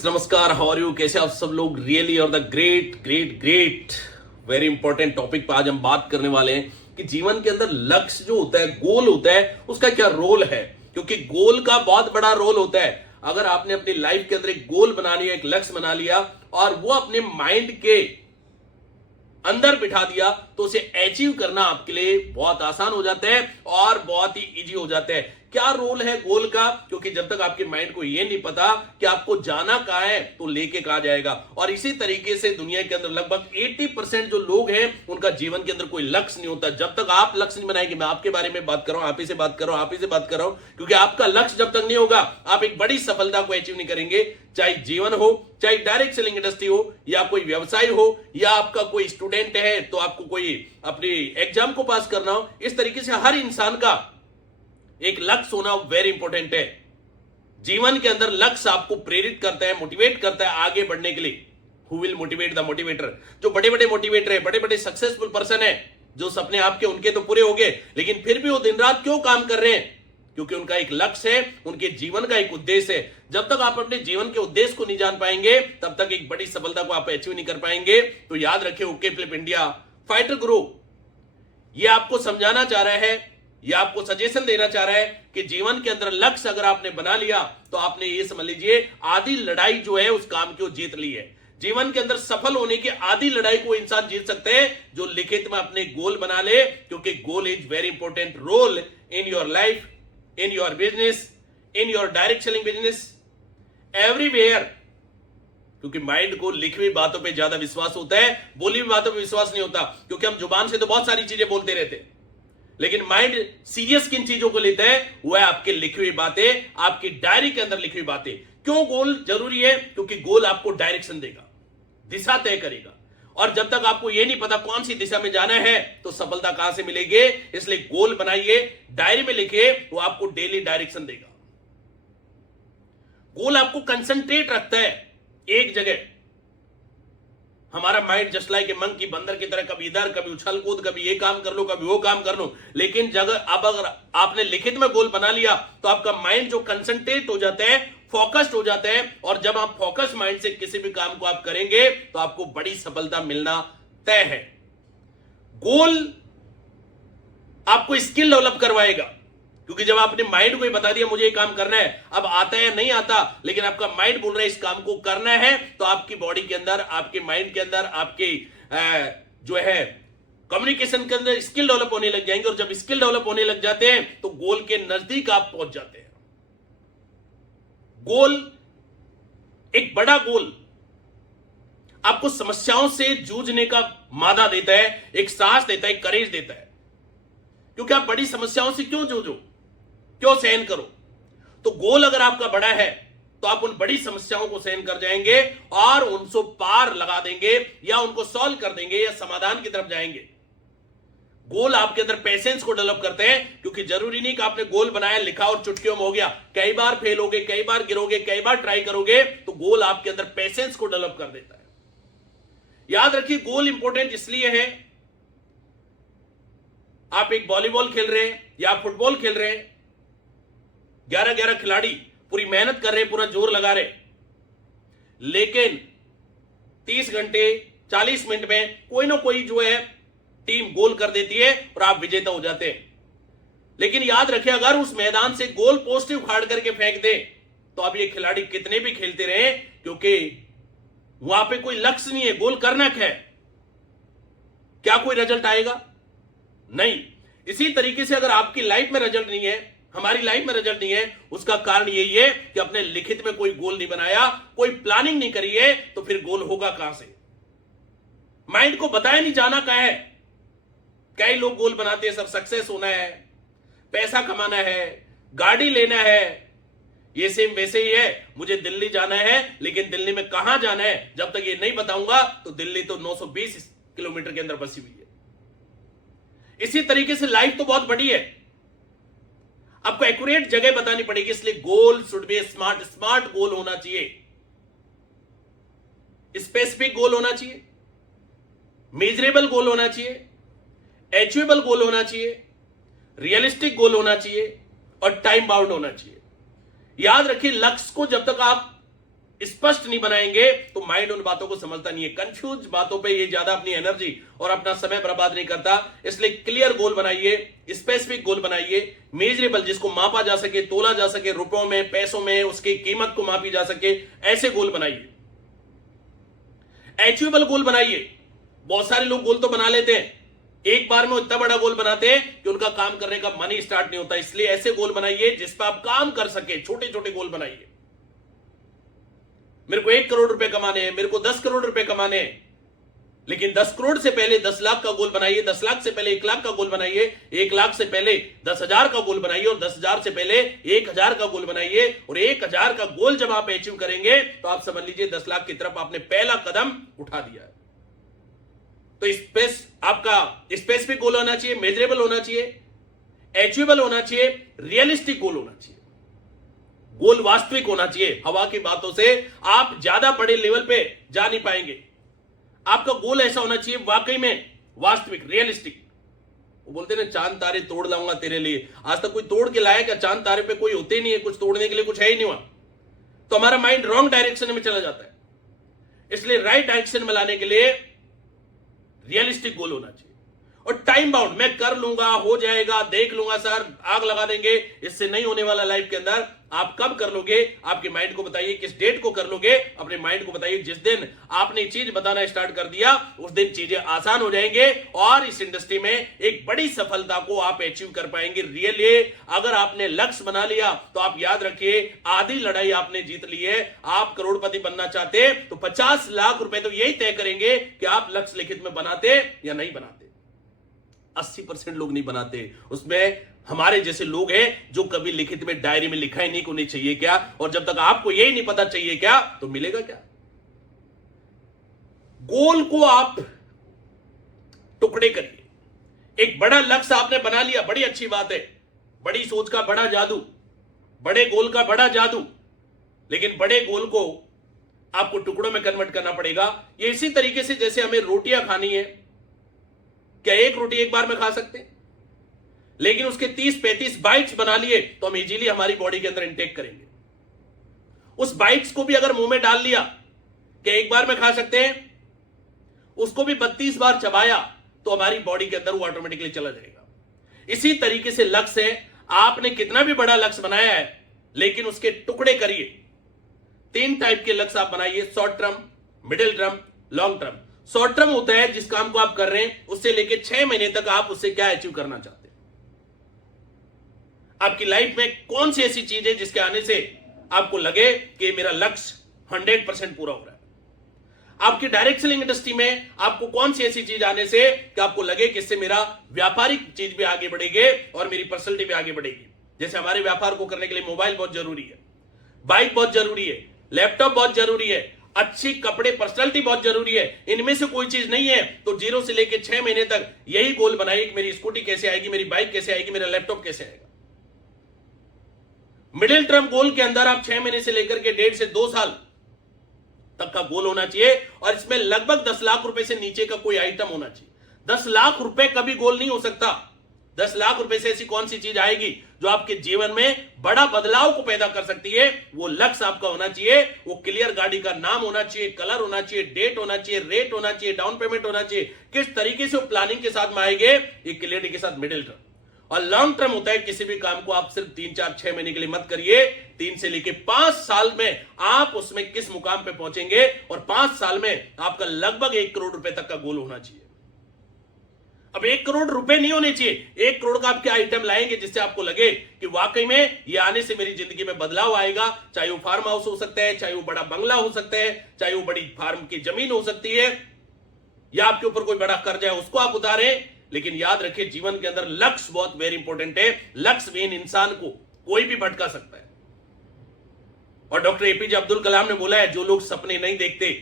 Friends नमस्कार, how are you? कैसे आप सब लोग? रियली और the great great great very important topic पर आज हम बात करने वाले हैं कि जीवन के अंदर लक्ष्य जो होता है, गोल होता है, उसका क्या रोल है। क्योंकि गोल का बहुत बड़ा रोल होता है। अगर आपने अपनी लाइफ के अंदर एक गोल बना लिया, एक लक्ष्य बना लिया और वो अपने माइंड के अंदर बिठा दिया तो उसे अचीव करना आपके लिए बहुत आसान हो जाता है और बहुत ही इजी हो जाता है। क्या रोल है गोल का? क्योंकि जब तक आपके माइंड को यह नहीं पता कि आपको जाना कहां है तो लेके कहां जाएगा। और इसी तरीके से दुनिया के अंदर लगभग 80% जो लोग हैं उनका जीवन के अंदर कोई लक्ष्य नहीं होता। जब तक आप लक्ष्य नहीं बनाएंगे, मैं आपके बारे में बात कर रहा हूं, आप ही से बात कर रहा हूं, आप ही से बात कर रहा हूं, क्योंकि आपका लक्ष्य जब तक नहीं होगा आप एक बड़ी सफलता को अचीव नहीं करेंगे। चाहे जीवन हो, चाहे डायरेक्ट सेलिंग इंडस्ट्री हो, या कोई व्यवसाय हो, या आपका कोई स्टूडेंट है तो आपको कोई अपनी एग्जाम को पास करना हो। इस तरीके से हर इंसान का एक लक्ष्य होना वेरी इंपॉर्टेंट है। जीवन के अंदर लक्ष्य आपको प्रेरित करता है, मोटिवेट करता है आगे बढ़ने के लिए। Who will motivate the motivator? जो बड़े बड़े मोटिवेटर है, बड़े बड़े सक्सेसफुल पर्सन है, जो सपने आपके उनके तो पूरे हो गए, लेकिन फिर भी वो दिन रात क्यों काम कर रहे हैं? क्योंकि उनका एक लक्ष्य है, उनके जीवन का एक उद्देश्य है। जब तक आप अपने जीवन के उद्देश्य को नहीं जान पाएंगे तब तक एक बड़ी सफलता को आप अचीव नहीं कर पाएंगे। तो याद रखें, okay flip India fighter grow ये आपको समझाना चाह रहा है, ये आपको सजेशन देना चाह रहा है कि जीवन के अंदर लक्ष्य अगर आपने बना लिया तो आपने ये समझ लीजिए आधी लड़ाई जो है उस काम की वो जीत ली है। जीवन के अंदर सफल होने की आधी लड़ाई को इंसान जीत सकते हैं जो लिखित में अपने गोल बना ले। क्योंकि goal is very important role in your life, in your business, in your direct selling business, everywhere। क्योंकि माइंड को लिखी हुई बातों पे ज्यादा विश्वास होता है, बोली हुई बातों पे विश्वास नहीं होता। क्योंकि हम जुबान से तो बहुत सारी चीजें बोलते रहते हैं, लेकिन माइंड सीरियस किन चीजों को लेता है? वो है आपके लिखी हुई बातें, आपकी डायरी के अंदर लिखी हुई बातें। क्यों गोल जरूरी है? क्योंकि गोल आपको डायरेक्शन देगा, दिशा तय करेगा। और जब तक आपको यह नहीं पता कौन सी दिशा में जाना है तो सफलता कहां से मिलेगी? इसलिए गोल बनाइए, डायरी में लिखिए, वो आपको डेली डायरेक्शन देगा। गोल आपको कंसंट्रेट रखता है एक जगह। हमारा mind just like a monkey, बंदर की तरह कभी इधर कभी उछल कूद, कभी ये काम कर लो कभी वो काम कर लो। लेकिन जगह अब अगर आपने लिखित में गोल बना लिया तो आपका माइंड जो कंसंट्रेट हो जाता है, फोकस्ड हो जाता है। और जब आप फोकस माइंड से किसी भी काम को आप करेंगे तो आपको बड़ी सफलता मिलना तय है। गोल आपको स्किल डेवलप करवाएगा। क्योंकि जब आपने माइंड को ही बता दिया मुझे ये काम करना है, अब आता है नहीं आता, लेकिन आपका माइंड बोल रहा है इस काम को करना है, तो आपकी बॉडी के अंदर, आपके माइंड के अंदर, आपके जो है कम्युनिकेशन के अंदर स्किल डेवलप होने लग जाएंगे। और जब स्किल डेवलप होने लग जाते हैं तो गोल के नजदीक आप पहुंच जाते हैं। गोल, एक बड़ा गोल आपको समस्याओं से जूझने का मादा देता है, एक साहस देता है, एक करेज देता है। क्योंकि आप बड़ी समस्याओं से क्यों जूझो, क्यों सहन करो? तो गोल अगर आपका बड़ा है तो आप उन बड़ी समस्याओं को सहन कर जाएंगे और उनको पार लगा देंगे, या उनको सॉल्व कर देंगे, या समाधान की तरफ जाएंगे। गोल आपके अंदर पेशेंस को डेवलप करते हैं। क्योंकि जरूरी नहीं कि आपने गोल बनाया, लिखा और चुटकियों में हो गया। कई बार फेल होगे, कई बार गिरोगे, कई बार ट्राई करोगे, तो गोल आपके अंदर पेशेंस को डेवलप कर देता है। याद रखिए, गोल इंपॉर्टेंट इसलिए है, आप एक वॉलीबॉल खेल रहे हैं या फुटबॉल खेल रहे हैं, 11-11 खिलाड़ी पूरी मेहनत कर रहे हैं, पूरा जोर लगा रहे, लेकिन 30 घंटे 40 मिनट में कोई ना कोई जो है टीम गोल कर देती है और आप विजेता हो जाते हैं। लेकिन याद रखें, अगर उस मैदान से गोल पोस्ट उखाड़ करके फेंक दे तो अब ये खिलाड़ी कितने भी खेलते रहे, क्योंकि वहां पे कोई लक्ष्य नहीं है, गोल करना क्या है, क्या कोई रिजल्ट आएगा? नहीं। इसी तरीके से अगर आपकी लाइफ में रिजल्ट नहीं है, हमारी लाइफ में रिजल्ट नहीं है, उसका कारण यही है कि अपने लिखित में कोई गोल नहीं बनाया, कोई प्लानिंग नहीं करी है, तो फिर गोल होगा कहां से? माइंड को बताया नहीं जाना कहां है। कई लोग गोल बनाते हैं, सर सक्सेस होना है, पैसा कमाना है, गाड़ी लेना है। ये सेम वैसे ही है, मुझे दिल्ली जाना है, लेकिन दिल्ली में कहां जाना है जब तक ये नहीं बताऊंगा तो दिल्ली तो 920 किलोमीटर के अंदर बसी हुई है। इसी तरीके से लाइफ तो बहुत बड़ी है, आपको एक्यूरेट जगह बतानी पड़ेगी। इसलिए goal should be smart. Smart गोल होना चाहिए, स्पेसिफिक गोल होना चाहिए, मेजरेबल गोल होना चाहिए, अचीवेबल गोल होना चाहिए, रियलिस्टिक गोल होना चाहिए और टाइम बाउंड होना चाहिए। याद रखिए, लक्ष्य को जब तक आप स्पष्ट नहीं बनाएंगे तो माइंड उन बातों को समझता नहीं है, कंफ्यूज बातों पे ये ज्यादा अपनी एनर्जी और अपना समय बर्बाद नहीं करता। इसलिए क्लियर गोल बनाइए, स्पेसिफिक गोल बनाइए, मेजरेबल, जिसको मापा जा सके, तोला जा सके, रुपयों में, पैसों में, उसकी कीमत को मापी जा सके, ऐसे गोल बनाइए। अचीवेबल गोल बनाइए। बहुत सारे लोग गोल तो बना लेते हैं, एक बार में इतना बड़ा गोल बनाते हैं कि उनका काम करने का मन ही स्टार्ट नहीं होता। इसलिए ऐसे गोल बनाइए जिस पर आप काम कर सके, छोटे छोटे गोल बनाइए। मेरे को 1 करोड़ रुपए कमाने हैं, मेरे को 10 करोड़ रुपए कमाने हैं, लेकिन 10 करोड़ से पहले 10 लाख का गोल बनाइए, 10 लाख से पहले 1 लाख का गोल बनाइए, 1 लाख से पहले 10,000 का गोल बनाइए, और 10,000 से पहले 1,000 का गोल बनाइए। और 1,000 का गोल जब आप अचीव करेंगे तो आप समझ लीजिए 10 लाख की तरफ आपने पहला कदम उठा दिया है। तो स्पेस आपका स्पेसिफिक गोल होना चाहिए, मेजरेबल होना चाहिए, अचीवेबल होना चाहिए, रियलिस्टिक गोल होना चाहिए। गोल वास्तविक होना चाहिए। हवा की बातों से आप ज्यादा बड़े लेवल पे जा नहीं पाएंगे। आपका गोल ऐसा होना चाहिए वाकई में वास्तविक, रियलिस्टिक। वो बोलते हैं ना, चांद तारे तोड़ लाऊंगा तेरे लिए। आज तक कोई तोड़ के लाया क्या? चांद तारे पे कोई होते ही नहीं है, कुछ तोड़ने के लिए कुछ है ही नहीं वहां। तो हमारा माइंड रॉन्ग डायरेक्शन में चला जाता है। इसलिए राइट डायरेक्शन में लाने के लिए रियलिस्टिक गोल होना चाहिए। और टाइम बाउंड, मैं कर लूंगा, हो जाएगा, देख लूंगा सर, आग लगा देंगे, इससे नहीं होने वाला लाइफ के अंदर। आप कब कर लोगे? आपके माइंड को बताइए किस डेट को कर लोगे। अपने माइंड को बताइए जिस दिन आपने चीज बताना स्टार्ट कर दिया उस दिन चीजें आसान हो जाएंगे और इस इंडस्ट्री में एक बड़ी सफलता को आप अचीव कर पाएंगे। रियली अगर आपने लक्ष्य बना लिया तो आप याद रखिए, आधी लड़ाई आपने जीत ली है। आप करोड़पति बनना चाहते तो 50 लाख रुपए तो यही तय करेंगे कि आप लक्ष्य लिखित में बनाते या नहीं बनाते। 80% लोग नहीं बनाते। उसमें हमारे जैसे लोग हैं जो कभी लिखित में डायरी में लिखा ही नहीं कि उन्हें चाहिए क्या, और जब तक आपको यही नहीं पता चाहिए क्या तो मिलेगा क्या। गोल को आप टुकड़े करिए। एक बड़ा लक्ष्य आपने बना लिया, बड़ी अच्छी बात है, बड़ी सोच का बड़ा जादू, बड़े गोल का बड़ा जादू, लेकिन बड़े गोल को आपको टुकड़ों में कन्वर्ट करना पड़ेगा। ये इसी तरीके से जैसे हमें रोटियां खानी है, क्या एक रोटी एक बार में खा सकते हैं? लेकिन उसके 30-35 बाइट्स बना लिए तो हम इजीली हमारी बॉडी के अंदर इंटेक करेंगे। उस बाइट्स को भी अगर मुंह में डाल लिया, क्या एक बार में खा सकते हैं? उसको भी 32 बार चबाया तो हमारी बॉडी के अंदर वो ऑटोमेटिकली चला जाएगा। इसी तरीके से लक्ष्य है, आपने कितना भी बड़ा लक्ष्य बनाया है लेकिन उसके टुकड़े करिए। 3 टाइप के लक्ष्य आप बनाइए, short term, middle term, long term. Short term होता है जिस काम को आप कर रहे हैं उससे लेके 6 महीने तक आप उससे क्या अचीव करना चाहते हैं। आपकी लाइफ में कौन सी ऐसी चीज है जिसके आने से आपको लगे कि मेरा लक्ष्य 100% पूरा हो रहा है। आपकी डायरेक्ट सेलिंग इंडस्ट्री में आपको कौन सी ऐसी चीज आने से कि आपको लगे कि इससे मेरा व्यापारिक चीज भी आगे बढ़ेगी और मेरी पर्सनैलिटी भी आगे बढ़ेगी। जैसे हमारे व्यापार को करने के लिए मोबाइल बहुत जरूरी है, बाइक बहुत जरूरी है, लैपटॉप बहुत जरूरी है, अच्छी कपड़े, पर्सनैलिटी बहुत जरूरी है। इनमें से कोई चीज नहीं है तो 0 से लेकर 6 महीने तक यही गोल बनाइए कि मेरी स्कूटी कैसे आएगी, मेरी बाइक कैसे आएगी, मेरा लैपटॉप कैसे आएगा। मिडिल टर्म गोल के अंदर आप 6 महीने से लेकर के 1.5 से 2 साल तक का गोल होना चाहिए और इसमें लगभग 10 लाख रुपए से नीचे का कोई आइटम होना चाहिए। 10 लाख रुपए कभी गोल नहीं हो सकता। 10 लाख रुपए से ऐसी कौन सी चीज आएगी जो आपके जीवन में बड़ा बदलाव को पैदा कर सकती है? वो लक्ष्य आपका होना चाहिए। वो क्लियर गाड़ी का नाम होना चाहिए, कलर होना चाहिए, डेट होना चाहिए, रेट होना चाहिए, डाउन पेमेंट होना चाहिए। किस तरीके से वो प्लानिंग के साथ में आएंगे, ये क्लियरिटी के साथ मिडिल टर्म। और लॉन्ग टर्म होता है किसी भी काम को आप सिर्फ 3, 4, 6 महीने के लिए मत करिए। 3 से लेके 5 साल में आप उसमें किस मुकाम पे पहुंचेंगे और 5 साल में आपका लगभग 1 करोड़ रुपए तक का गोल होना चाहिए। अब 1 करोड़ रुपए नहीं होने चाहिए, 1 करोड़ का आप क्या आइटम लाएंगे जिससे आपको लगे कि वाकई में ये आने से मेरी जिंदगी में बदलाव आएगा। चाहे वो फार्म हाउस हो सकता है, चाहे वो बड़ा बंगला हो सकता है, चाहे वो बड़ी फार्म की जमीन हो सकती है, या आपके ऊपर कोई बड़ा कर्जा है उसको आप उतारें। लेकिन याद रखिए जीवन के अंदर लक्ष्य बहुत वेरी इंपॉर्टेंट है। लक्ष्य विहीन इंसान को कोई भी भटका सकता है। और डॉक्टर एपीजे अब्दुल कलाम ने बोला है, जो लोग सपने नहीं देखते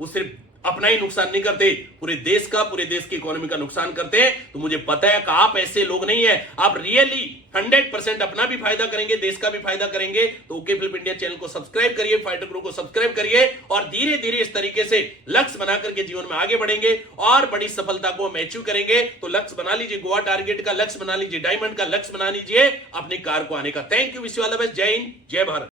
वो सिर्फ अपना ही नुकसान नहीं करते, पूरे देश की इकोनॉमी का नुकसान करते हैं। तो मुझे पता है कि आप ऐसे लोग नहीं है। आप रियली 100% अपना भी फायदा करेंगे, देश का भी फायदा करेंगे। तो ओके फ्लिप इंडिया चैनल को सब्सक्राइब करिए, फाइटर ग्रुप को सब्सक्राइब करिए और धीरे धीरे इस तरीके से लक्ष्य बना करके जीवन में आगे बढ़ेंगे और बड़ी सफलता को हम अचीव करेंगे। तो लक्ष्य बना लीजिए, गोवा टारगेट का लक्ष्य बना लीजिए, डायमंड का लक्ष्य बना लीजिए, अपनी कार को आने का। Thank you, wish you all the best. जय हिंद, जय भारत।